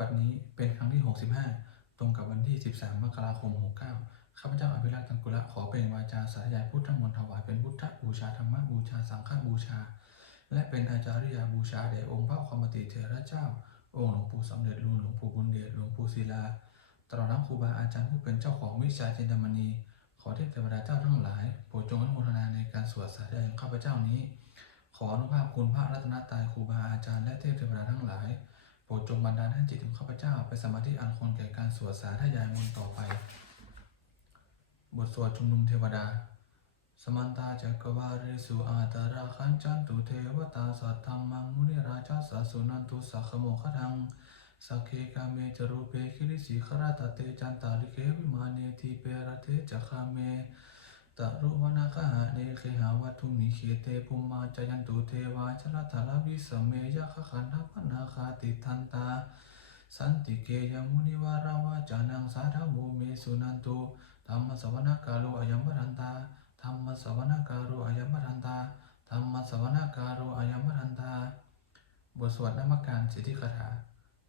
บัดนี้เป็นครั้งที่ 65 ตรงกับวันที่ 13 มกราคม 69 ข้าพเจ้าอภิรักษ์ตังกุละขอเป็นวาจาสายายพุทธมนต์ถวายเป็นพุทธบูชาธรรมบูชาสังฆบูชา และเป็นอาจาริยาบูชาแด่องค์พระความติเถระเจ้า องค์หลวงปู่สำเร็จรูปหลวงปู่บุญเดชหลวงปู่ศิลา ตลอดทั้งครูบาอาจารย์ผู้เป็นเจ้าของวิชาจินตมณี ขอเทพเทวดาเจ้าทั้งหลายโปรดจงอนุโมทนาในการสวดสายายของข้าพเจ้านี้ ขออนุภาพคุณพระรัตนตรัยครูบาอาจารย์และเทพเทวดาทั้งหลาย รดจงบันดาลให้จิตของข้าพเจ้าไปสมาธิอันควรแก่การสวดสาธยายมนต์ต่อไป บทสวดชุมนุมเทวดา สมันตาจักรวาเรสุอาตาราคันจันตุเทวตาสัตธรรมังมุนิราชาสสุนันตุสักขโมคทังสักเคกาเมจรูเปคิริสิขราตเตจันตาลิเควิมาเนทีเปรเทจักขเม ตรุวนาคหะเนเคหาวัตุมิเคเตภุมมาจยันตุเทวาชลทาลวิสเมยะขขันธปนาคาติทันตา สันติเกยมุนิวาราวาจานังสาธาโมเมสุนันตุธรรมสวนกาโลอยัมมรันตาธรรมสวนการโรอยัมมรันตาธรรมสวนการโรอยัมมรันตาบทสวดนามการสิทธิคาถา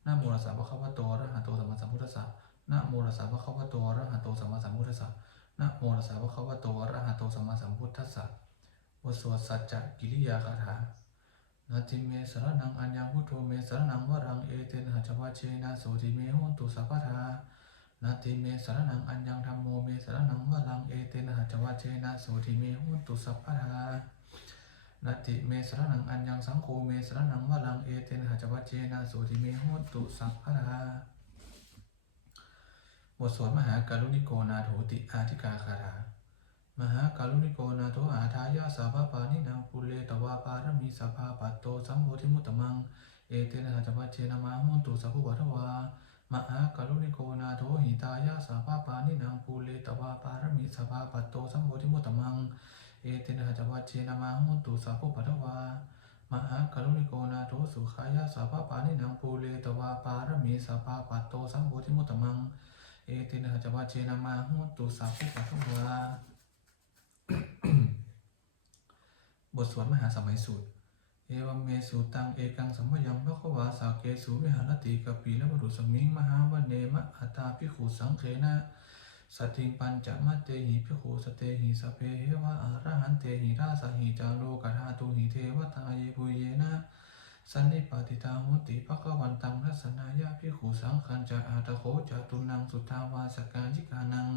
นะโมตัสสะภะคะวะโตระหะโตสัมมาสัมพุทธัสสะนะโมตัสสะภะคะวะโตระหะโตสัมมาสัมพุทธัสสะ นะโมตัสสะภะคะวะโตอรหะโตสัมมาสัมพุทธัสสะบทสวดสัจจกิริยาคาถานาทิเมสรนังอัญญังพุทโธเมสรนังวรังเอเตนหัจวัชเชนะโสติเมโหนตุสัพพทานาทิเมสรนังอัญญังธรรมโมเมสรนังวลังเอเตนะหัจวัชเชนะโสติเมหุนตุสัพพทานาทิเมสรนังอัญญังสังโฆเมสรนังวลังเอเตนะหัจวัชเชนะโสติเมหุนตุสัพพทา บทสวดมหาการุณิโกนาโถติอาธิกาคาถามหาการุณิโกนาโถอาทายาสัพพปานินาปุเลตวาปารมีสัพพปัตโตสัมโพธิมุตตมังเอเตนะหัจจวัชเชนะมาหุนตุสัพพุวัฏวามหากรุณิโกนาโถหิตายาสาภาปานินาปูเลตวาปารมิสภาปัตโตสัมโพธิมุตตมัง เอเตนะหัจวัชเชนะมาหุนตุสัพพุปัทวามหากรุณิโกนาโถสุขายาสาภาปานินาปูเลตวาปารมิสภาปัตโตสัมโพธิมุตตมัง เอเตนะหัจวัชเชนะมาหุตุสัพพุปัทุวาบทสวดมหาสมัยสูตร เอวัมเมสุตังเอกังสัมมยังพระควาสาเกสุวิหารติกปีและบรุสมิงมหาวันเนมะอัตตาพิขุสังเขนะสติงปัญจมัตเตหิพิขุสเตหิสเพเหวะอาระหันเตหิราสหิจาโลกธาตุหิเทวตาเยปุเยนะ สันนิปติตาหุติภควันตังทัสนายาพิขุสังขันจะอาตโคจตุนังสุทาวาสกายิกานัง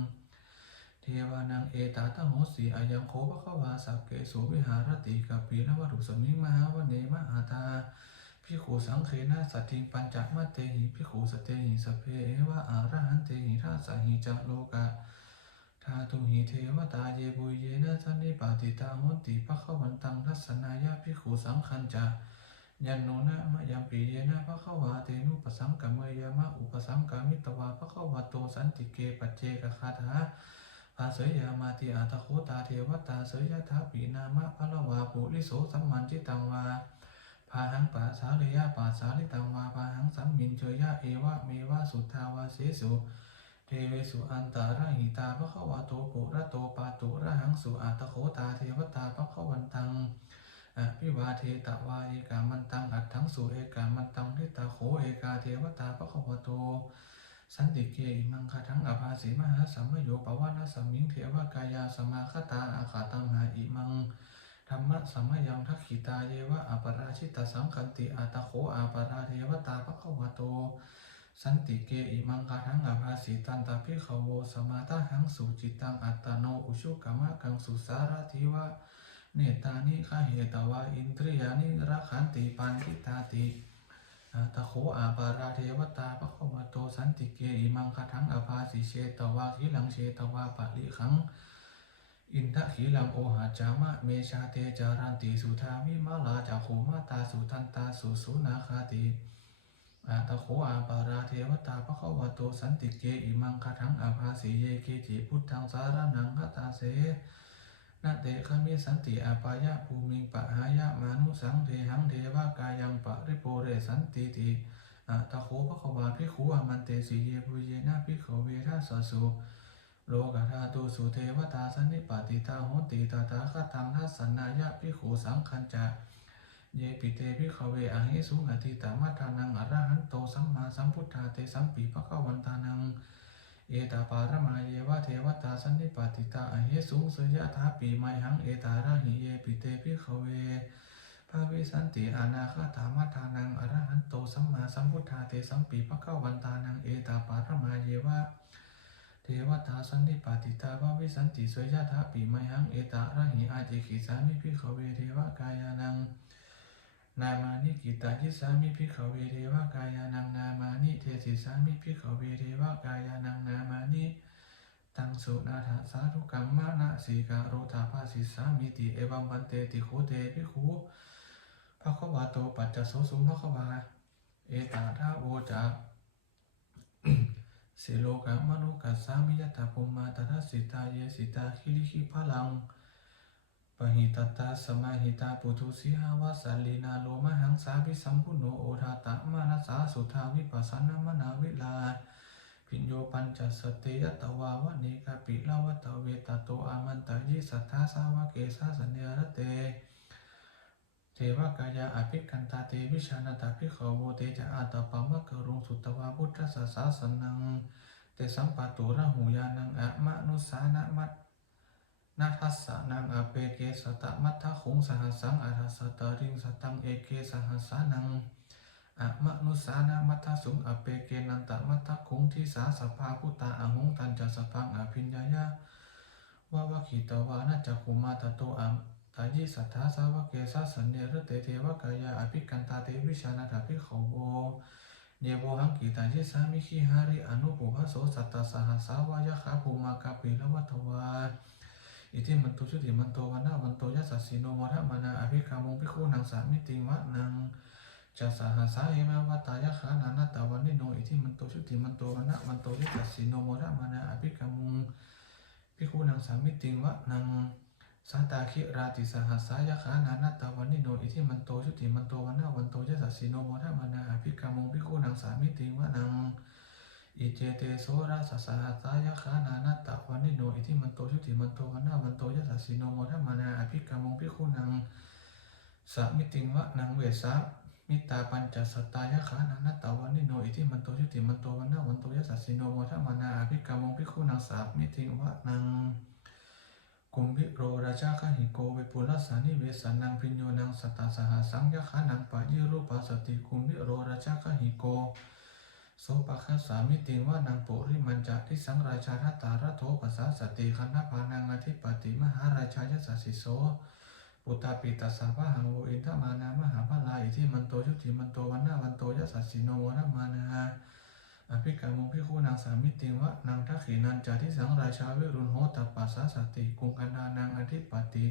เทวานังเอตาตโหสีอายังโคภควาสัพเกสุวิหารติกปีนวรุสมิงมหาวันเนมหาตาพิขูสังเคนะสัตถิงปัญจมัตเตหิพิขูสเตหิสเพเอวะอาระหันเตหิราสหิจักโลกะธาตุหิเทวตาเยบุเยนะสันนิปาติตาหุติภควันตังทัสนายาพิขูสังคันจา ยันโนนะมะยัมปีเยนะภควาเตนุปสังกะเมยามะอุปสังกามิตวาภควาโตสันติเกปัจเจกคาถาอาเสยยามาติอาตโคตาเทวตาเสยยะทาปีนามะพะละวาปุริโสสัมมันจิตังวาพาหังปะสาลยยะปะสาลิตังวาพาหังสัมมินเชยะเอวะเมวะสุทธาวาเสสุเทเวสุอันตาระหิตาภะคะวะโตปุระโตปาตุระหังสุอาตโคตาเทวตาภะคะวันตัง อภิวาเทตวาเอกามันตังอัตถังสุเอกามันตังทิตาโขเอกาเทวตาภะคะวโต สันติเกอิมังคาทังอภาสีมหาสัมมโยปวานาสัมมิงเทวกายาสมาคตาอาคาตังหาอิมังธรรมะสัมมยังทักขิตาเยวะอปราชิตาสังคันติอาตโคอาปราเทวตาภควโตสันติเกอิมังคาทังอภาสีตันตาพิขโวสมาตาหังสุจิตังอัตโนอุชุกามะกังสุสารทิวะ เนตานิฆาเหตวะอินทริยานิรักขันติปันทิตาติอาโคอาปาราเทวตาภควโตสันติเกอิมังคทังอภาสิเชตวาคิลังเชตวาปะลิขัง อินทะขีลังโอหาจามะเมชาเตจารันติสุทาวิมาลาจาโคมาตาสุทันตาสุสุนาคาติอาตโคอาปาราเทวตาภควโตสันติเกอิมังคทังอภาสิเยเกจิพุทธังสารนังคตาเส นาเตคมิสันติอาปายะภูมิงปะหายะมานุสังเทหังเทวากายังปะริโปเรสันติติอะตะโคภควาภิกขุอามันเตสีเยปุเยนะภิกขเวทัสสสุโลกธาตุสุเทวตาสันนิปติตาโหติตาตาคตังทัสสนายะภิกขุสังคัญจะเยปิเตพิขเวอหิสุงอธิตามัทานังอรหันโตสัมมาสัมพุทธาเตสัมปีภะคะวันตานัง เอตาปารมาเยวะเทวตาสันนิปาติตาอเหสุงสยะถาปีไมหังเอตาระหิเยปิเตพิขเวภาวิสันติอนาคาถามัทานังอรหันโตสัมมาสัมพุทธาเตสัมปีภะคะวันตานังเอตาปารมาเยวะเทวตาสันนิปาติตาภาวิสันติสยะถาปีไมหังเอตาระหิอาติขิสามิพิขเวเทวกายานัง นามานิกิตายิสามิพิขเวเทวกายานังนามานิเทศิสามิพิขเวเทวกายานังนามานิตังสุนาถาสาธุกัมมานะสีกาโรธาภาสิสามิติเอวัมวันเตติโคเตพิขุภะคะวะโตปัจจโสสุภะคะวาเอตาทาโวจาสิโลกามนุกัสสามิยตาภุมมาตถสิตาเยสิตาคิลิขิพลัง ปหิตตาสมาหิตาปุถุสีหาวาสัลลีนาโลมหังสาภิสัมพุโนโอทาตะมานัสสาสุทาวิปัสสนามนาวิลาพิญโยปัญจสติยตวาวเนกาปิลาวัตเวตโตอามันตยิสัทธาสาวะเกสาสัญญารเต เทวกายาอภิกันตาเตวิชานาตาภิขโวเตจะอาตปามะกรุงสุตวาพุทธสสาสนัง เตสัมปะตุระหูยานังอะมะนุสานะมัต นาทัสสะนังอเปเกสตะมัทธคุงสหัสังอาทัสสะตริงสตังเอเกสหัสานังอะมนุสานามัทธสุงอเปเกนันตะมัทธคุงทิสาสภาพุตาอหุงตันจะสพังอภิญญายาวาวะขิตวานาจักขุมาตโตอัมตายิสัทธาสาวะเกสสันเนรเตเทวกายาอภิกันตาเตวิชานาถภิขโวเยโวหังกิตายิสามิขิหาริอนุปุพะโสสัตตสหัสสาวายะขาภูมากาปิละวัตวา อิทิมันตุชุติมันโตวันนาวันโตยัสสสิโนมรมานาอภิกามุงพิคูนังสามิติวะนังจัสสหัสาเอมวัตายะขานานาตาวันนิโนอิทิมันโตชุติมันโตวันนาวันโตยัสสสิโนมรมานาอภิกามุงพิคูนังสามิติวะนังสัตตาคิราติสหัสายะขานานาตาวันนิโนอิทิมันโตชุติมันโตวันนาวันโตยัสสสิโนมรมานาอภิกามุงพิคูนังสามิติวะนัง อิเจเตโสราสสหัสสายะขานานตะวันนิโนอิทิมันโตชุติมันโตวันนาวันโตยัสสสิโนโมทัมมานาอภิกรรมงพิคุนังสามิติงวะนังเวสามิตาปัญจสตายะขานานตะวันนิโนอิทิมันโตชุติมันโตวันนาวันโตยัสสสิโนโมทัมมานาอภิกรรมงพิคุนังสามิติงวะนังกุมพิโรราชาคหิโกเวปุลสานิเวสานังพิญโยนังสตตาสหสังยะขานังปะยิรูปัสสติกุมพิโรราชาคหิโก โสปะคัสสามิติว่านังปุริมันจะที่สังราชาทัตตาระโทปัสสะสติคันธพานังอธิปติมหาราชายสัสสิโสปุตตาปิตัสสะพะหังโวอินทมานามหาพลาอิทิมันโตชุติมันโตวันนาวันโตยัสสิโนวรมานาอภิกามุพิคูนางสามิติวะนางทักขินันจาที่สังราชาวิรุณโหตปัสสะสติกุงกันดานังอธิปติ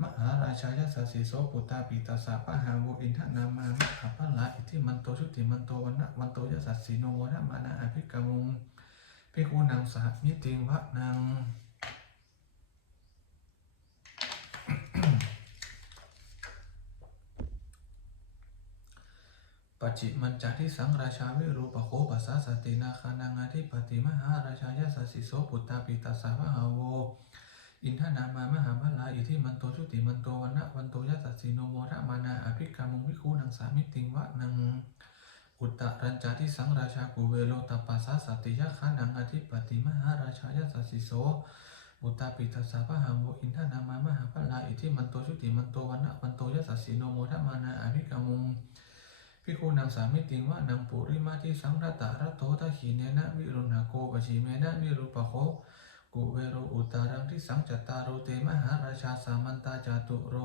มหาราชายสัสสิโสปุตตาปิตัสสะปะหาโวอินทนามามหาพลาอิทิมันโตชุติมันโตวันนะวันโตยสัสสิโนวรมานาอภิกามุงพิคูนังสามิติวะนางปัจจิมันจาที่สังราชาวิรูปโคปัสสสตินาคานังอธิปติมหาราชายสัสสิโสปุตตาปิตัสสะพะหาโว อินทนามามหาพลาอิทิมันโตชุติมันโตวันนะวันโตยัสสสิโนโมระมานาอภิกามุงวิคูนังสามิติงวะนังอุตตรัญจาที่สังราชากุเวโลตปัสสะสติยะขานังอธิปติมหาราชายสัสสิโสอุตตาปิตัสสะพะหังโวอินทนามามหาพลาอิทิมันโตชุติมันโตวันนะวันโตยัสสสิโนโมระมานาอภิกามุงพิคูนังสามิติงวะนังปุริมาทิสังรัตตะระโตทะขีเนนะวิรุณหโกปชิเมนะวิรุปะโค กุเวโรอุตารังทิสังจัตตารโรเตมหาราชาสามันตาจาตุโร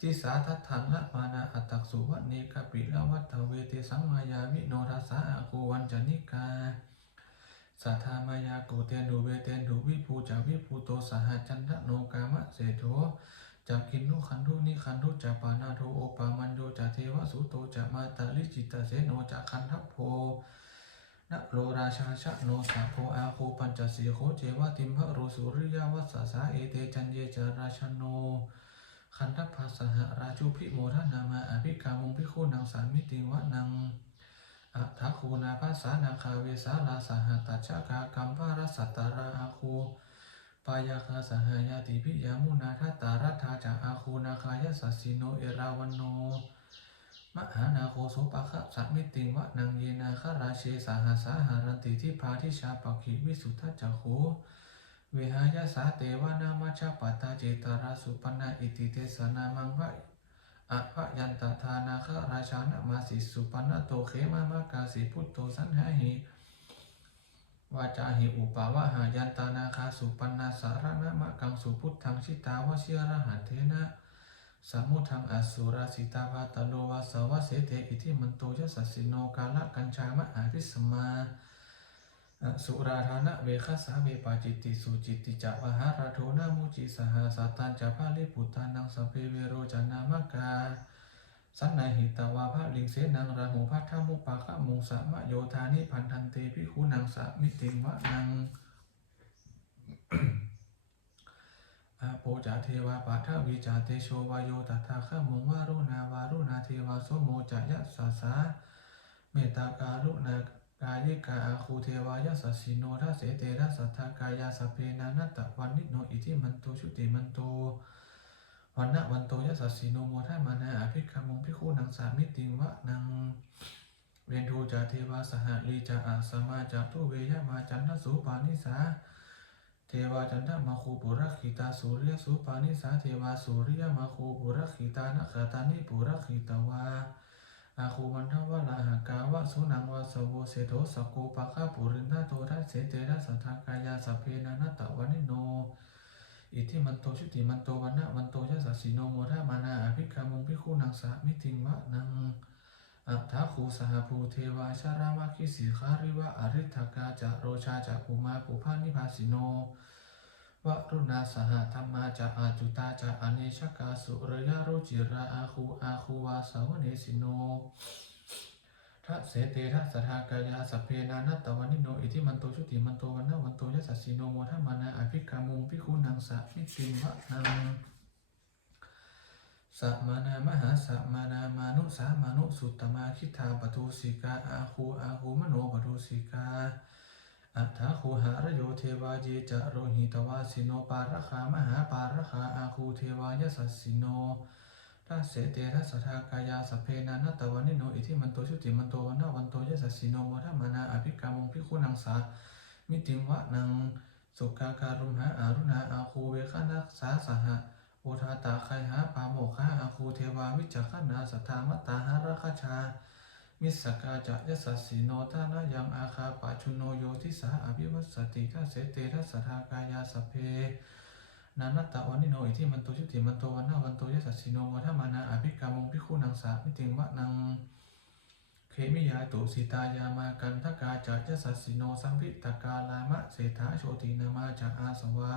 ทิสาทัตถังละมานาอัตตักสุวะเนกปิละวัตถเวเตสังมายาวิโนทัสสะอาโกวันจนิกาสัทธามายาโกเตนดูเวเตนดูวิภูจาวิภูโตสหจันทโนกามะเสโธจากกินุขันธุนิขันธุจากปานาโทโอปามันโยจากเทวสุโตจามาตาลิจิตตเสโนจากคันทัพโพ นะโลราชาชะโนสัพโพอาโคปัญจสีโคเจวะติมพะโรสุริยาวัสสาเอเตจันเยจาราชโน คันทัพภาสหราชุพิโมทนามาอภิกามุงพิโคนังสามิติวะนังอัทธคูนาภาษานาคาเวสาลาสหตัจจกากัมภารสัตตาราอาคูปายาคาสหายาติพิยามุนาทัตตารัตถาจากอาคูนาคายสัสสิโนเอราวันโน มหานาโคโสปะคะสัมมิติงวะนังเยนาคาราเชสาหาสาหารันติที่พาทิชาปะขิวิสุทธจจโคเวหายาสาเตวานามาชาปตาเจตาราสุปนาอิติเตสนามังวะอะพะยันตทานาคราชานะมาสิสุปนโตเขมามากาสิพุทโตสันหาหิวาจาหิอุปาวะหายันตานาคาสุปนาสารณมะกังสุพุทธังชิตาวเชิรหันเทนะ สมุทังอสุราสิตาวาตโลวาสวะเสเตอิทิมันโตยสัสสิโนกาละกัญชามะอาริสมาสุราธานะเวคสาเวปาจิตติสุจิตติจาวหาราโทนามุจิสหาสัตตันจาภาลิปุตานังสพเพเวโรจนามกาสันนหิตวาภะลิงเสนังราหูพัทธมุปาคะมุงสะมะโยธานิพันธันเตพิคุนังสะมิติงวะนัง อาโปจาเทวาปัทวิจาเตโชวายโยตถาคมุงวารุณาวารุณาเทวาโสโมจายะสาสาเมตตาการุณากายิกาอาคูเทวายะสัสสิโนทัสเสเตระสัทธากายาสเพนานัตตะวันนิโนอิทิมันโตชุติมันโตวันนะวันโตยะสัสสิโนโมทัมานาอภิคามุงพิคูนังสามิติงวะนังเวนทูจาเทวาสหลีจาอาสมาจาตุเวยมาจันทสุปานิสา เทวาจันทมาคูปุระขิตาสุริยสุปานิสาเทวาสุริยมาคูปุระขิตานะคาตานิปุระขิตวาอาคูมันทวะลาหากาวะสุนังวาสวเสโทสกโกปะคะปุรินทาโตทัสเสเตระสัทธากายาสัพเพนานัตตะวันิโน อิทิมันโตชุติมันโตวันนะวันโตยะสัสสิโนโมทามานาอภิกามุงพิคูนังสามิติงวะนัง อัฏฐาคูสหภูเทวาชารามคิสิขาริวะอริทกาจะโรชาจะภูมาภูพานิพาสิโนวรุณาสหธรรมาจะอาจุตาจะอเนชกาสุรยาโรจิราอาคูอาคูวาสาวเนสิโนทัสเสเตทัสทากายาสัพเพนานัตตวันิโนอิทิมันโตชุติมันโตวันนวันโตยัสสสิโนโมทัมมานาอภิกามุงพิคุนังสะมิติวะนัง สัมมานามหาสัมมานามานุสามานุสุตตมาคิทาปทุสิกาอาคูอาคูมโนปทุสิกาอัฏฐาคูหารโยเทวาเยจะโรหิตวาสิโนปารคามหาปารคาอาคูเทวายสัสสิโนทัสเสเตทัสสทากายาสเพนานัตวันิโนอิทิมันโตชุติมันโตวันนาวันโตยสัสสิโนโมทมานาอภิกามงพิคุนังสามิติวะนังสุกาการุมหาอารุณาอาคูเวคานักสาสหะโอทาตาไคหาปาโมคาอา คูเทวาวิจักขนาสัทธามตตาหาราคชา มิสกาจะยสัสสิโนทานายังอาคาปะชุโนโยทิสาอภิวัสสติทัสเสเตทัสสทากายาสเพนานัตตะวันิโนอิทิมันโตชุติมันโตวันนาวันโตยสัสสิโนวัฏมานาอภิกามุงพิคูนังสามิติงวะนังเคมิยาตุสิตายามากันทกาจะยสัสสิโนสัมพิตกาลามะเศรษฐาโชตินามาจะอาสวา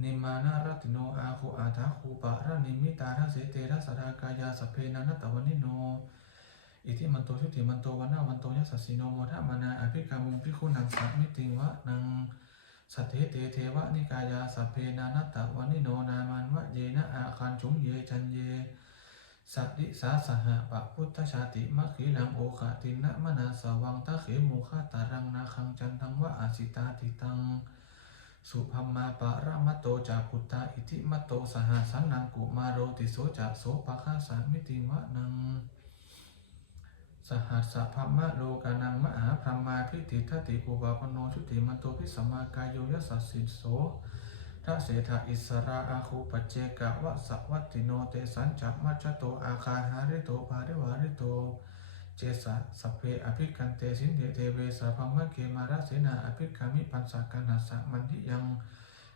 นิมานารติโนอาคูอาทาคูปะระนิมิตาทัสเสเตทัสรากายาสเพนันตวันิโน อิทิมันโตชุติมันโตวันนาวันโตยัสสสิโนโมทะมานาอภิกามุงพิคุนังสัมมิติวะนังสัทเทเตเทวะนิกายาสเพนันตวันิโนนามันวะเยนะอาคันชุงเยจันเยสัตติสาสหะปะพุทธชาติมะขีลังโอคะตินะมนาสวังตะเขมุขะตารังนาคังจันทังวะอาสิตาติตัง สุพัมมาปะระมะโตจาพุตตาอิทิมะโตสหสันนังกุมาโรติโสจะโสปะคาสามิติวะนัง สหัสสะพัมมะโลกานังมหาพรหมาพิติทัติอุปาปโนชุติมันโตพิสมากายโยยสัสสิโสทัเสถาอิสราอาคูปเจกะวะสะวัตติโนเตสัญจักมัจจโตอาคาหาริโตภาริวาริโต เจสะสพเพอภิกันเตสินเดเทเวสะพัมมะเกมาราเสนาอภิกามิปันสากนหัสสะมันทิยัง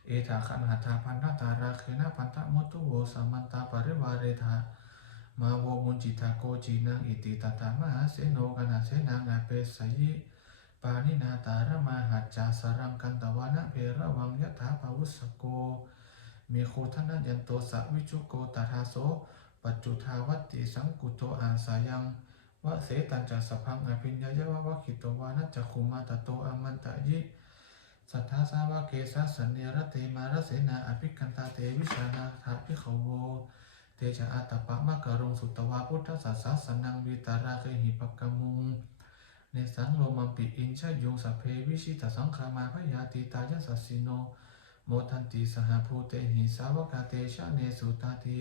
เอธาคันหัตาพันธตาราเคนะพันธมุตุโวสัมมันตาปริวาเรธามาโวมุนจิตาโกจีนังอิติตตามหาเสโนกนาเสนางาเปสยิปานินาตาระมาหัจจาสรังกันตวานะเพระวังยะถาภวุสโกมีโคทนะยันโตสวิจุโกตถาโสปัจจุทาวัติสังกุโตอาสายัง วะเสตัญจะสพังอภิญญาเยวะวะขิตตวานัจจคุมาตโตอามันตะยิสัทธาสาวะเกสัสสันเนรเตมารเสนาอภิกันตาเตวิชานาถาภิขโวเตชะอัตปะมะกะรงสุตวาพุทธสัสสนังวิตาราเคหิปกมุงเนสังโลมัมปิอินชะยงสัพเพวิชิตสังขามาพยาติตายสัสสิโนโมทันติสหภูเตหิสาวกาเตชะเนสุตาติ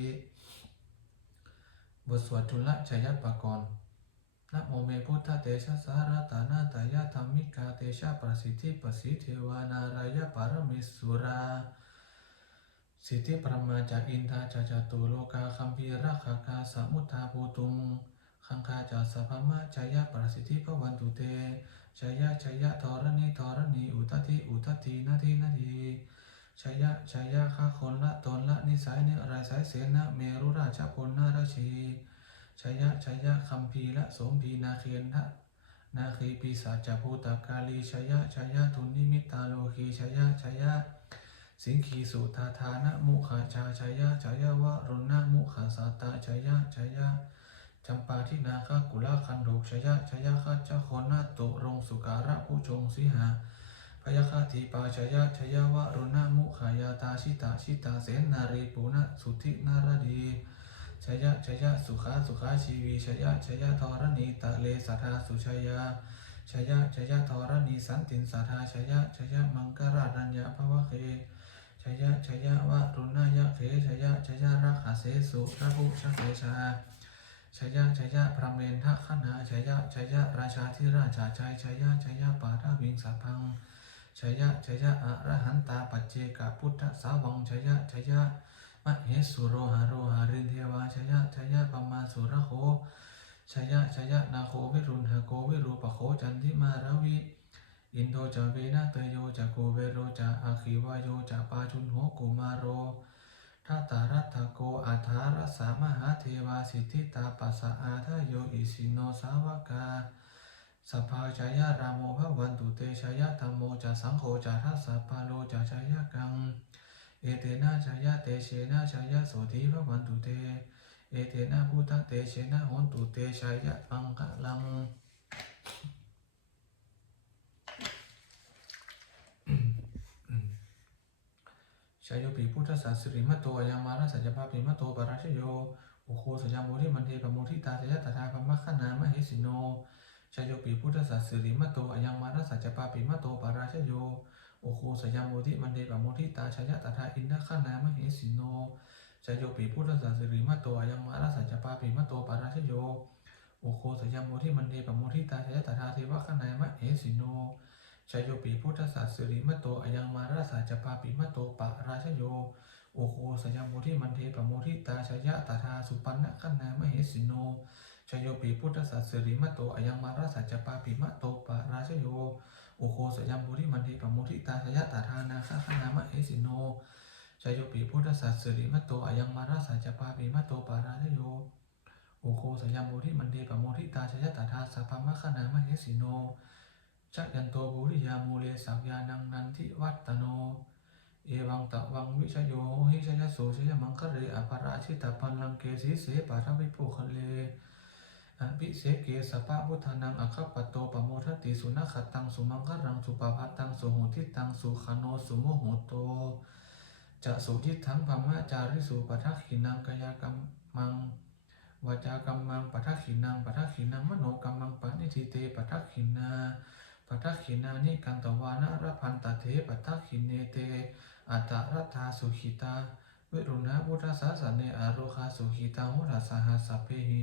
บทสวดจุลชยปกรณ์ นะโมเมพุทธเตชะสารตานาตายะธรรมิกาเตชะประสิทธิประสิทธิวานารายะปารมิสุรา สิทธิปรมาจากอินทาจาจตุโลกาคัมภีราคากาสมุทาภูตุงคังคาจาสัพมะจายะประสิทธิพวันตุเตชยะชยะธรณีธรณีอุตติอุตตินาทีนาทีชยะชยะข้าคนละตนละนิสัยเนื้อรายสายเสนาเมรุราชพลนาราชี ชยะชยะคัมภีละสมพีนาเคียนทะนาคีปีศาจภูตากาลีชยะชยะทุนนิมิตาโลคีชยะชยะสิงคีสุทาธานะมุขาชาชยะชยะวะรุณะมุขาสาตาชยะชยะจำปาทินาคากุลาคันดกชยะชยะคาจาโคนาตุรงสุการะผู้ชงสิหาพยาคาทีปาชยะชยะวะรุณะมุขายาตาชิตาชิตาเสนนารีปุณะสุทธินารดี ชยะชยะสุขาสุขาชีวีชยะชยะธรณีตะเลสัทธาสุชยาชยะชยะธรณีสันตินสาธาชยะชยะมังกรารัญญาภวะเคชยะชยะวะรุณายะเขชยะชยะรักขเสสุระภุชเกชาชยะชยะพระเมนทขณาชยะชยะราชาธิราชาชัยชยะชยะปาทวิงสัพังชยะชยะอรหันตาปัจเจกพุทธสาวังชยะชยะ มะเหสุโรหาโรหารินเทวาชยะชยะปมาสุระโคชยะชยะนาโควิรุณหโกวิรูปโคจันทิมารวิอินโดจะเวนะเตโยจะโกเวโรจะอาคิวายโยจะปาชุนโหกุมารโรทัตตารัตโกอาธารสามหาเทวาสิทธิตาปัสสะอาทโยอิสิโนสาวกาสภาชายะรามโมภวันตุเตชายะธรรมโมจะสังโฆจะทัสสะปาโลจะชายะกัง เอเตนะชายะเตเชนะชายะโสธิภวันตุเต เอเทนะพุทธเตเชนะหนตุเตชายะปังกะลังชายโยปีพุทธศาสริมัตโตอยังมาราสัจจภาปิมัตโตปราชโยโอโคสยามโมทิมันเทปโมทิตาสยตถาภมะขนามหิสิโนชายโยปีพุทธศาสริมัตโตอยังมาราสัจจภาปิมัตโตปราชโย โอโคสยามโมทิมันเทปโมทิตาชยะตถาอินทะขันนามเหสิโนชายโยปีพุทธศาสริมัตโตอายังมาราสัจจภาปิมัตโตปาราชโยโอโคสยามโมทิมันเทปโมทิตาชยะตถาเทวะขันนามเหสิโนชยโยปีพุทธศาสริมาโตอายังมาราสาจปาปิมาโตปะราชโยโอโคสยามโมทิมันเทปโมทิตาชยะตถาสุปันนะขันนามเหสิโนชยโยปีพุทธศาสริมาโตอายังมาราสาจปาปิมาโตปะราชโย อโคสยามโมทิมันเทปโมทิตาชยะตถานาคขันนามะเหสิโนชยโยปีพุทธศาสริมัตโตอายังมาราสาจปาปิมัตโตปะราชโยโอโคสยามโมทิมันเทปโมทิตาชยะตถาสัพพมะขันนามะเหสิโนชักยันโตบุริยามูเลสักยานังนันทิวัตโน เอวังตะวังวิชโยหิชยโสชยมังคะเรอภราชิตาพันลังเกสีเสปาทวิปุคเล อภิเสเกสปะพุทธานังอคัปปโตปโมทติสุนัขตังสุมังครังสุปภาตังสุโหทิตังสุขโนสุโมโหโตจะสุทิทังพมะจาริสุปทักขินังกายกรรมังวาจากรรมังปทักขินังปทักขินังมโนกรรมังปณิทิเตปทักขินาปทักขินานิกันตวานะระพันตเทปทักขินเนเตอัตตรัตถาสุขิตาวิรุณะพุทธศาสเนอโรคาสุขิตาหุราสหัสสพเพหิ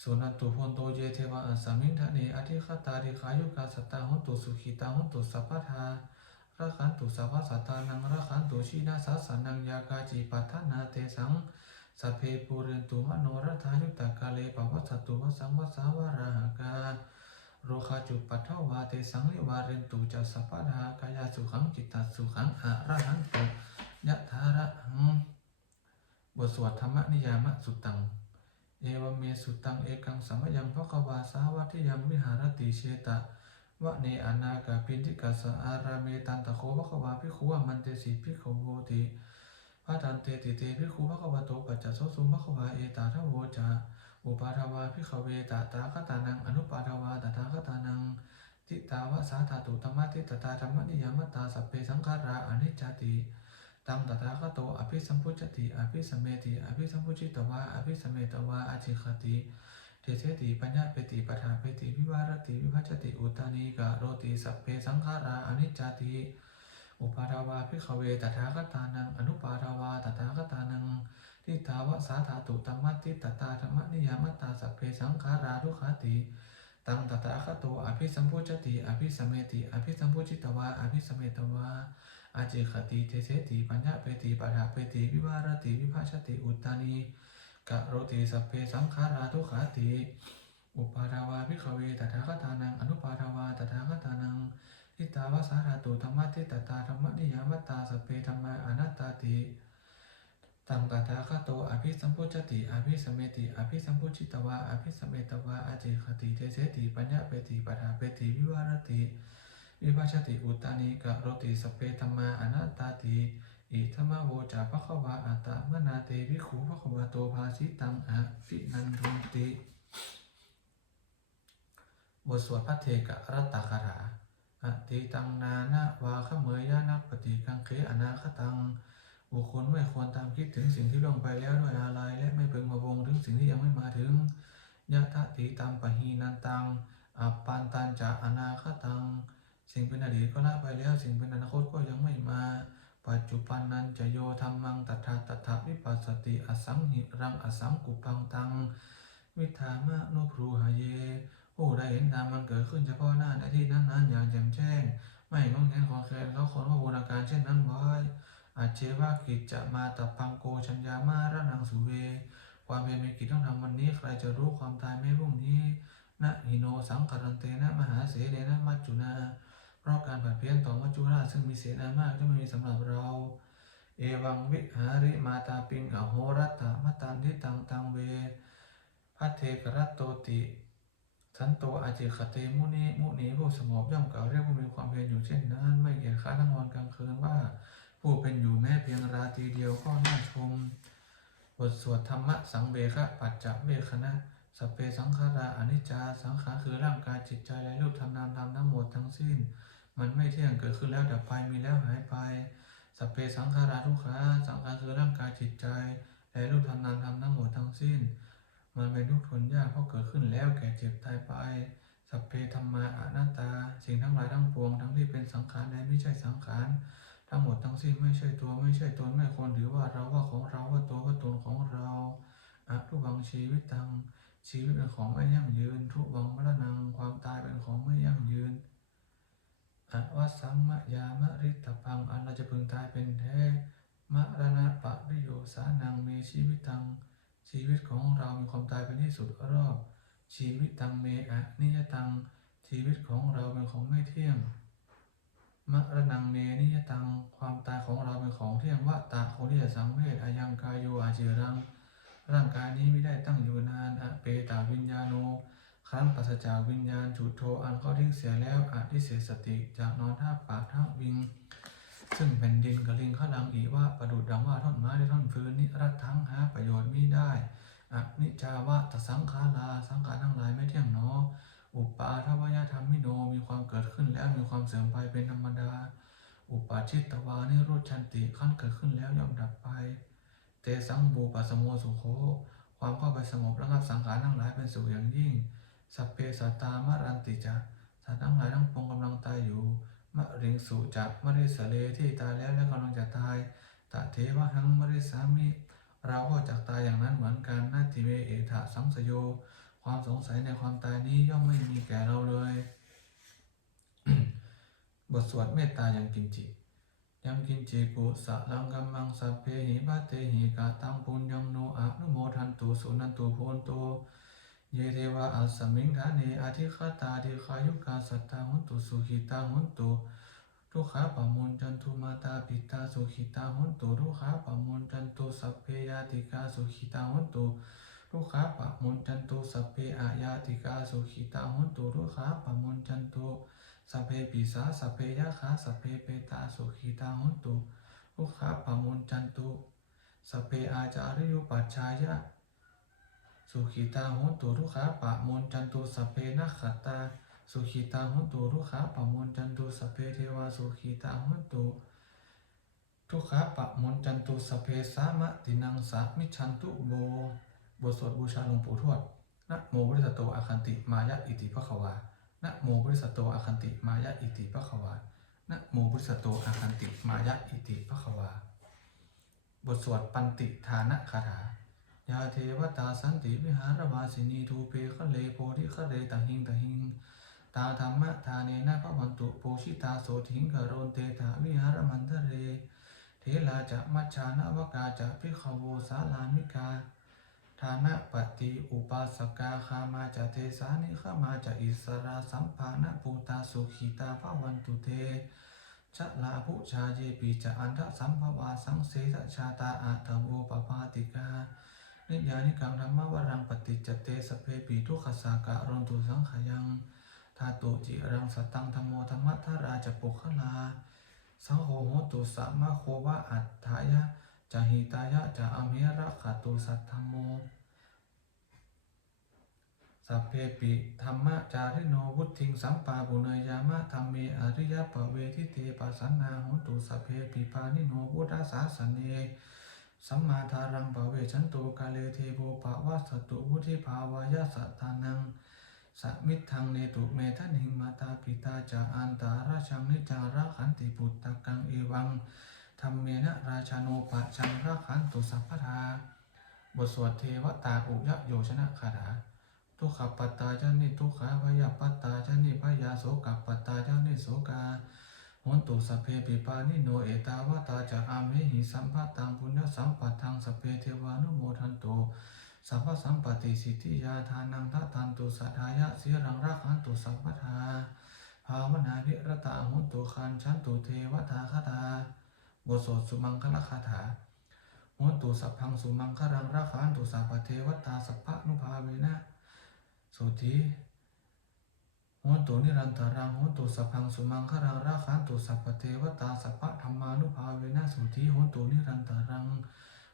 สุนันตุพนโตเยเทวะอัสสมิงทะเนอธิคตาริขายุกาสตาหุนตุสุขิตาหุตุสัพพทาระขันตุสัพพสัตตานังระขันตุชีนาสัสสนังยากาจิปัฏฐานาเตสังสัพเพปุเรนตุมโนรัฐายุตตะกาเลปวัสสตุวสังวสาวาราหกาโรคาจุปัทถวาเตสังลิวาเรนตุจัสสะปะดากายาสุขังจิตตสุขังอะระหันตุยะธาระหังบทสวดธรรมนิยามสุตตัง เอวเมสุตังเอกังสัมยังพระกวาสาวัติยังวิหารติเชตะวะเนอนากาปินทิกัสสะอาราเมตันตะโคภะควาภิกขุวะมันเตสิภิกขุโหติพระตันเตติเตภิกขุภะควาโตปัจจโสสุภะควาเอตาทะโวจาอุปาทวาพิขเวตาตาคตานังอนุปาทวาตถาคตานังทิตาวะสาธาตุธรรมะทิตตาธรรมนิยามตตาสัพเพสังขาราอนิจจติ ตังตถาคโตอภิสัมพุจติอภิสัมเมติอภิสัมพุจิตวาอภิสัมเมตวาอจิคติเทเทติปัญญาเปติปทาเปติวิวารติวิภัจติอุตานิกะโรติสัพเพสังขาราอนิจจติอุปาทวาพิขเวตถาคตานังอนุปาทวาตถาคตานังทิฏฐาวะสาธาตุตัมมัตติตตาธรรมนิยามตาสัพเพสังขาราทุขาติตังตถาคโตอภิสัมพุจติอภิสัมเมติอภิสัมพุจิตวาอภิสัมเมตวา อาจิขติเทเสติปัญญาเปติปัฏฐาเปติวิวารติวิภาชติอุตตานีกะโรติสัพเพสังขาราทุขาติอุปาทาวาภิขเวตถาคตานังอนุปาทาวาตถาคตานังทิตาวสาราตุธรรมะทิตตาธรรมะนิยามตาสพเพธรรมาอนัตตาติตังตถาคโตอภิสัมพุจติอภิสัมเมติอภิสัมพุจิตวาอภิสัมเมตวาอาจิขติเทเสติปัญญาเปติปัฏฐาเปติวิวารติ วิภาชติอุตตานิกะโรติสเพธรรมาอนัตตาติอิธรรมโวจาภควาอัตตมนาเตวิขุภควโตภาสิตังอภินันทุนติบทสวดพระเทกะรัตตคาถาอติตังนานะวาขเมยยานักปฏิกังเขอนาคตังบุคคลไม่ควรตามคิดถึงสิ่งที่ล่วงไปแล้วด้วยอาลัยและไม่พึงพะวงถึงสิ่งที่ยังไม่มาถึงยะทะติตามปะหีนันตังอัปปันตันจะอนาคตัง สิ่งเป็นอดีตก็ละไปแล้ว สิ่งเป็นอนาคตก็ยังไม่มา ปัจจุบันนันจะโยธรรมังตถาตถาวิปัสสติอสังหิรังอสังกุปังตัง วิธามะโนพรูหาเยผู้ใดเห็นธรรมมันเกิดขึ้นเฉพาะหน้าในที่นั้นๆอย่างแจ่มแจ้ง ไม่งงแงนขอแคลนเขาคนว่าบูรณาการเช่นนั้นไว้อาเชวากิจจะมาตับพังโกชัญญามาระนังสุเว ความเป็นมีกิจต้องทำวันนี้ ใครจะรู้ความตายไม่พรุ่งนี้นะหิโนสังคารันเตนะมหาเสเดนะมัจจุนา เพราะการผัดเพี้ยนต่อมัจจุราชซึ่งมีเสนามากจะไม่มีสำหรับเรา เอวังวิหาริมาตาปิงอโหรัตมตันทิตังตังเวพัทเทกรัตโตติสันโตอาจิขเตมุนีมุนีผู้สงบย่อมกล่าวเรียกผู้มีความเพียรอยู่เช่นนั้น ไม่เกียจค้าทั้งวันกลางคืนว่า ผู้เป็นอยู่แม้เพียงราตรีเดียวก็น่าชม บทสวดธรรมะสังเบคะปัจจเวคณะ สพเพสังขาราอนิจจาสังขารคือร่างกายจิตใจและรูปธรรมนามธรรมทั้งหมดทั้งสิ้น มันไม่เที่ยงเกิดขึ้นแล้วดับไปมีแล้วหายไปสพเพสังขาราทุกขาสังขารคือร่างกายจิตใจและรูปธรรมนามธรรมทั้งหมดทั้งสิ้น มันเป็นทุกข์ทนยากเพราะเกิดขึ้นแล้วแก่เจ็บตายไปสัพเพธรรมาอนัตตา สิ่งทั้งหลายทั้งปวงทั้งที่เป็นสังขารและไม่ใช่สังขารทั้งหมดทั้งสิ้นไม่ใช่ตัวไม่ใช่ตนไม่ควรถือว่าเราว่าของเราว่าตัวว่าตนของเราอะทุวังชีวิตตัง ชีวิตเป็นของไม่ยั่งยืน ทุกวังมรณงความตายเป็นของไม่ยั่งยืนอวัสัมมะยามะริตพังอันเราจะพึงตายเป็นแท้มรณะปะริโยสานังเมชีวิตตัง ชีวิตของเรามีความตายเป็นที่สุดรอบ ชีวิตตังเมอะนิยตัง ชีวิตของเราเป็นของไม่เที่ยงมรณงเมนิยตัง ความตายของเราเป็นของเที่ยงวะตาโคเรียสังเวชอายังกายโยอาเจรัง ร่างกายนี้ไม่ได้ตั้งอยู่นานอะเปตาวิญญาโนครั้นปราศจากวิญญาณฉุดโทอันเขาทิ้งเสียแล้วอาทิเสียสติจากนอนท่าปากท่าวิง ซึ่งแผ่นดินกระลิงขลังอีว่าประดุดดังว่าท่อนไม้ได้ท่อนฟืนนิรัตทั้งหาประโยชน์ไมิได้อนิจาวะตสังขาราสังขารทั้งหลายไม่เที่ยงหนออุปาทวยธรรมมิโนมีความเกิดขึ้นแล้วมีความเสื่อมไปเป็นธรรมดา อุปาชิตตวานิโรธชันติขั้นเกิดขึ้นแล้วย่อมดับไป เตสังบูปัสสโมสุโค ความเข้าไปสงบระงับสังขารทั้งหลายเป็นสุขอย่างยิ่ง สัพเพสัตตามรันติจะสัตว์ทั้งหลายทั้งปวงกำลังตายอยู่มะริงสุจักมะริสเลที่ตายแล้วและกำลังจะตายตะเทวะหังมะริสามิเราก็จักตายอย่างนั้นเหมือนกันนาทิเวเอถะสังสโย ความสงสัยในความตายนี้ย่อมไม่มีแก่เราเลย บทสวดเมตตายังกินจิ ยังกินจิกุสะลังกัมมังสัพเพหิบาเตหิกาตังปุญญังโนอะนุโมทันตุสุนันตุโพนโตเยเทวะอัสสมิงทาเนอาทิคตาทิคายุกาสัตตาหุนตุสุขิตาหุนตุทุกขาปะมุนจันทุมาตาปิตาสุขิตาหุนตุทุกขาปะมุนจันตุสัพเพยาติกาสุขิตาหุนตุทุกขาปะมุนจันตุสัพเพอายาติกาสุขิตาหุนตุทุกขาปะมุนจันตุ สัพเพปิสาสัพเพยะขาสัพเพเปตาสุขิตาหุนตุทุขาปมุนจันตุสัพเพอาจาริยุปัจชายะ สุขิตาหุนตุรุขาปะมนจันตุสัพเพนักขตา สุขิตาหุนตุรุขาปะมนจันตุสัพเพเทวาสุขิตาหุนตุทุกขาปะมนจันตุสัพเพสามะตินังสามิชันตุโบบทสวดบูชาหลวงปู่ทวดนะโมบริสตโตอาคันติมายะอิติภควา นะโมบริสตโตอาคันติมายะอิติภควานะโมบริสตโตอาคันติมายะอิติภควา บทสวดปันติฐานะคาถายาเทวตาสันติวิหารวาสินีทูเปคะเลโพธิคะเลตหิงตหิงตาธรรมะทาเนนะพระวันตุปูชิตาโสถิงกโรนเตถาวิหารมันทะเร เทลาจะมัชฌานวกาจะพิขโวสาลามิกา ฐานะปฏิอุปาสกาคามาจะเทสานิขามาจะอิสราสัมภานะภูตาสุขีตาภวันตุเตชะลาภุชาเยปีจะอันทะสัมภวาสังเสสชาตาอาตโวปปาติกานิยานิกังธรรมวรังปฏิจเตสเพปีทุขสากะรนตุสังขยังธาตุจิรังสตังธรรมโมธรรมัทธราจะปุคลาสังโฆโหตุสัมมาโควะอัตถายะ จะหิตายะจะอเมระขตุสัทธโม สัพเพปิธรรมะจาริโนวุติงสัมปาบุเนยามะธรรมเมอริยปเวทิเตปัสสนาโหตุสัพเพปิปานิโนพุทธสาสเนสัมมาทารังปเวชันตุกาเลเทโวปะวัสสตุวุธิภาวายสัตตานังสัมิทังเนตุเมทันหิมาตาปิตาจาอันตาราชังนิจาระขันติปุตตะกังเอวัง ธรรมเมนะราชาโนปะชังระขันตุสัพพทาบทสวดเทวตาอุยะโยชนะคาถาทุกขปัตตาจานิทุกขาพยาปัตตาจานิพยาโสกปัตตาจานิโสกาหนตุสัพเพปิปานิโนเอตาวตาจะอาเมหิสัมภะตังปุญญสัมปัตังสัพเพเทวานุโมทันตุสัพพสัมปติสิทธิยาทานังทัตตันตุสัทายะเสียรังรักขันตุสัพพทาภาวนาวิรตาโหนตุคันชันตุเทวตาคตา บทสวดสุมังคลคาถาโหนตุสัพพังสุมังคลังรักขันตุสัพพเทวตาสัพพะนุภาเวนะสุธีโหนตุนิรันตารังโหนตุสัพพังสุมังครังราคันตุสัพพเทวตาสัพพะธรรมานุภาเวนะสุธีโหนตุนิรันตารัง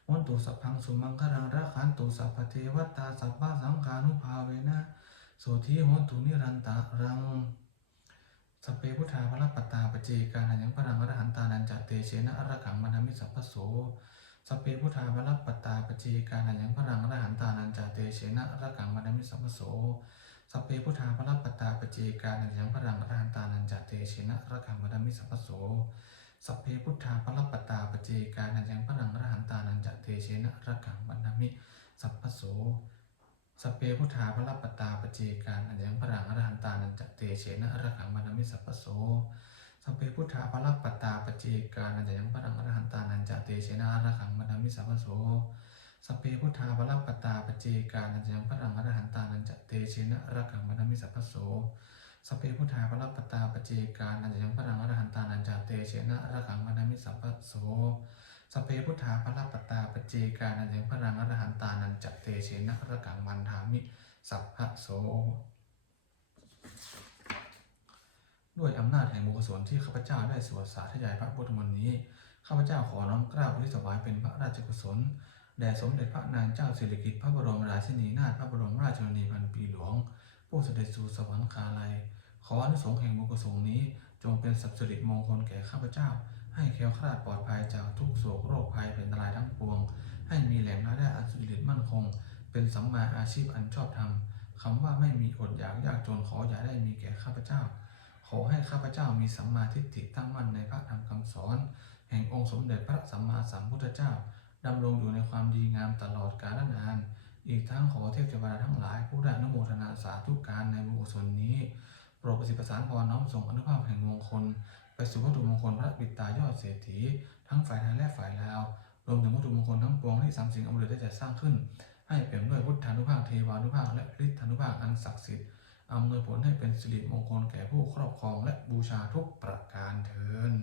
โหนตุสัพพังสุมังครังราคันตุสัพพเทวตาสัพพะสังฆานุภาเวนะสุธีโหนตุนิรันตารัง สเปพุทธาพระปัตตาปเจกานังพระังอรหันตานันจเตเชนะอรกังมนามิสัพพโสสเปพุทธาพระปัตตาปเจกานังพระังอรหันตานันจเตเชนะอรกังมนามิสัพพโสสเพพุทธาพระปัตตาปเจกานันยังพระังอรหันตานันจเตชินะระคังวดามิสัพพโสสัพเพพุทธาพระปัตตาปเจกานันยังพระังอรหันตานันจเตชินะระคังวดามิสัพพโส สเพพุทธาพระปัตตาปเจกานันยังพระังอรหันตานันจเตชินะระคังวดามิสัพโสสเพพุทธาพระปัตตาปเจกานันยังพระังอรหันตานันจเตชินะระคังวดามิสัพโสสเพพุทธาภลปตาปเจกานันยังพระังอรหันตานันจะเตเชนะระกังมานามิสัพโสสเพพุทธาภลปตาปเจกานันยังพระังอรหันตานันจะเตเชนะระกังมานามิสัพพโส สพเพพุทธาภลปตาปเจกานันยังพรังอรหันตานันจะเตเชนะระกังมันทามิ สัพพะโส ด้วยอำนาจแห่งบุญกุศลที่ข้าพเจ้าได้สวดสาธยายพระพุทธมนต์นี้ ข้าพเจ้าขอน้อมกล้าอุทิศถวายเป็นพระราชกุศลแด่สมเด็จพระนางเจ้าสิริกิติ์พระบรมราชินีนาถพระบรมราชชนนีพันปีหลวง ผู้เสด็จสู่สวรรคาลัย ขออนุสงส์แห่งบุญกุศลนี้จงเป็นสัพสิริมงคลแก่ข้าพเจ้า ให้แคล้วคลาดปลอดภัยจากทุกโศกโรคภัยเป็นอันตรายทั้งปวง ให้มีแหล่งรายได้อันสุจริตมั่นคง เป็นสัมมาอาชีพอันชอบธรรมคำว่าไม่มีอดอยากยากจนขออย่าได้มีแก่ข้าพเจ้า ขอให้ข้าพเจ้ามีสัมมาทิฏฐิตั้งมั่นในพระธรรมคำสอน แห่งองค์สมเด็จพระสัมมาสัมพุทธเจ้าดำรงอยู่ในความดีงามตลอดกาลนาน อีกทั้งขอเทพเทวดาทั้งหลาย ผู้ได้อนุโมทนาสาธุการในบุญกุศลนี้ โปรดประสิทธิประสานพรน้อมส่งอนุภาพแห่งมงคล ไปสู่วัตถุมงคลพระบิดายอดเศรษฐี ทั้งฝ่ายทายและฝ่ายลาว รวมถึงวัตถุมงคลทั้งปวงที่สามสิ่งอมฤตได้จัดสร้างขึ้น ให้เปี่ยมด้วยพุทธานุภาคเทวานุภาคและฤทธานุภาคอันศักดิ์สิทธิ์อำนวยผลให้เป็นสิริมงคลแก่ผู้ครอบครองและบูชาทุกประการเทิน